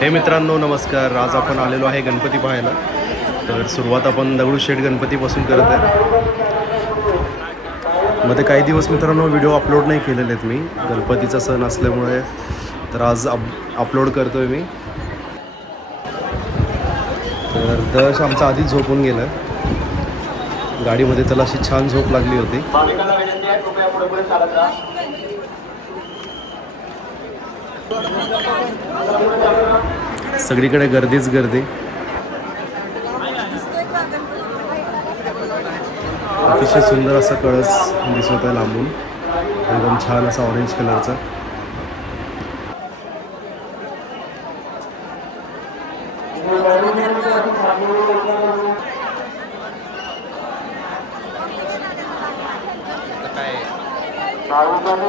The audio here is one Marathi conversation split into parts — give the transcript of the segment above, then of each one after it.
हे मित्रांनो नमस्कार. आज आपण आलेलो आहे गणपती पाहायला. तर सुरुवात आपण दगडूशेठ गणपतीपासून करत आहे. मध्ये काही दिवस मित्रांनो व्हिडिओ अपलोड नाही केलेले आहेत मी. गणपतीचा सण असल्यामुळे तर आज अप अपलोड करतो आहे मी. तर दश आमचा आधीच झोपून गेला. गाडीमध्ये त्याला अशी छान झोप लागली होती. सगळीकडे गर्दीच गर्दी. अतिशय सुंदर असा कळस दिसत आहे लांबून. एकदम छान असा ऑरेंज कलरचा भाविकांनी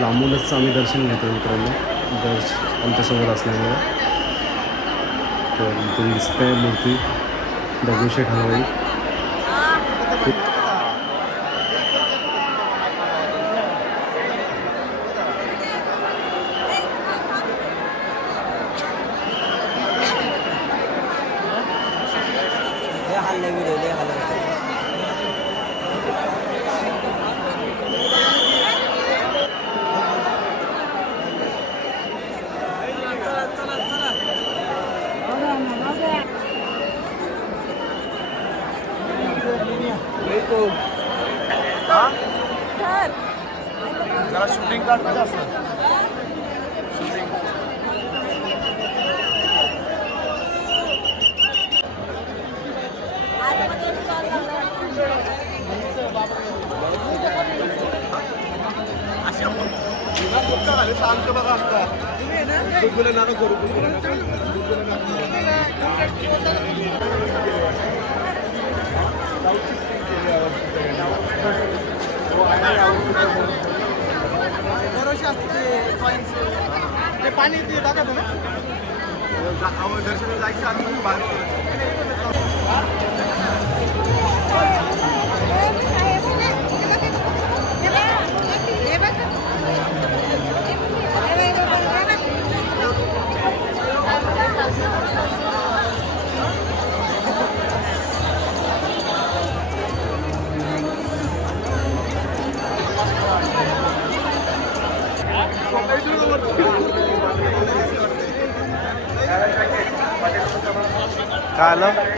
लांबूनच आम्ही दर्शन घेतो मित्रांनो. दर्श आमच्यासमोर असल्यामुळे. तर इथून दिसते मूर्ती दगडूशेठ हलवाई যারা শুটিং করতে আছে শুটিং शांत बघा असता गुगल नानं करू गुगल गुगल पाणी ते टाकत ना दर्शन जायचं आम्ही बाहेर I Kyler.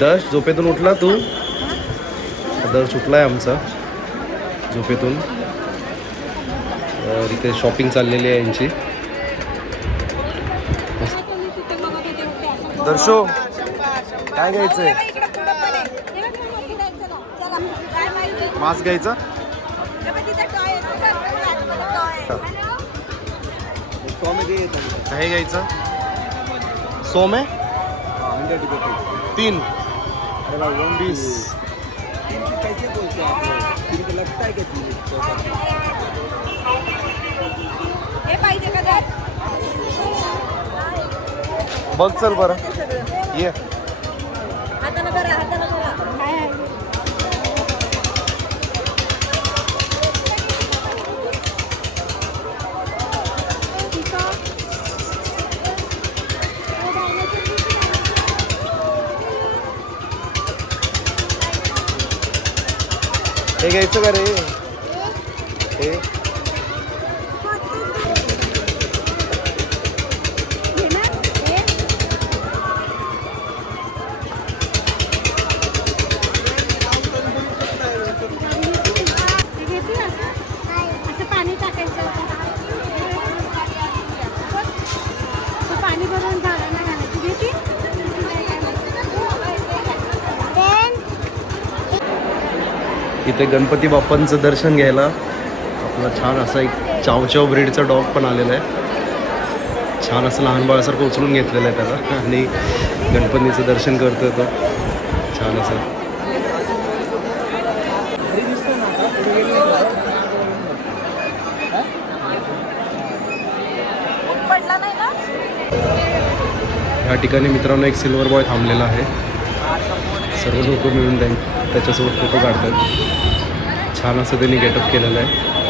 दर्श झोपेतून उठला तू? दर्श उठलाय आमचा झोपेतून. तर इथे शॉपिंग चाललेली आहे यांची. दर्शो काय घ्यायचंय? मास्क घ्यायचा. काय घ्यायचं. सोम? आहे तीन. वीस हे? बघ चल बरं. ये हातानं करा हातानं करा काय आहे हे घ्यायचं का रे? हे? पाणी पाणी भरून इथे गणपती बाप्पांचं दर्शन घ्यायला. आपला छान असा एक चावचाव ब्रीडचा डॉग पण आलेला आहे. छान असं लहान बाळासारखं उचलून घेतलेलं आहे त्याला. आणि गणपतीचं दर्शन करतोय तो. छान असं. ह्या ठिकाणी मित्रांनो एक सिल्वर बॉय थांबलेला आहे. सर्व लोक मिळून त्यां त्याच्यासोबत फोटो काढतात. छान असं त्यांनी गेटअप केलेलं आहे.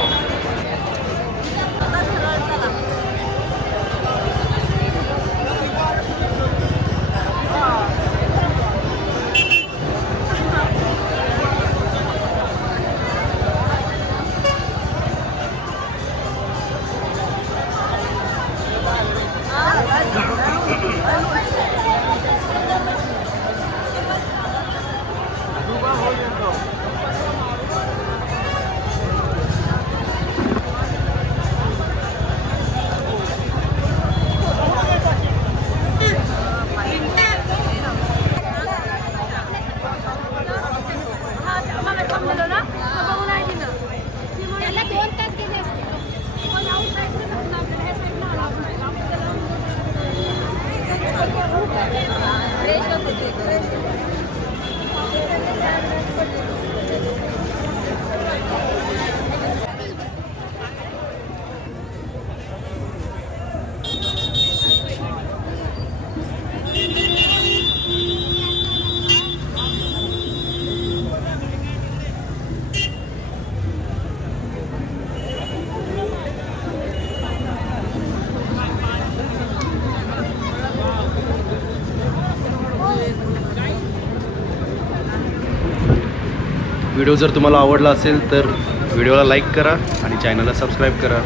व्हिडिओ जर तुम्हाला आवडला असेल तर व्हिडिओला लाईक करा आणि चॅनलला सबस्क्राईब करा.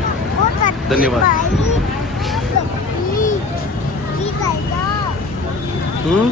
धन्यवाद. हम्म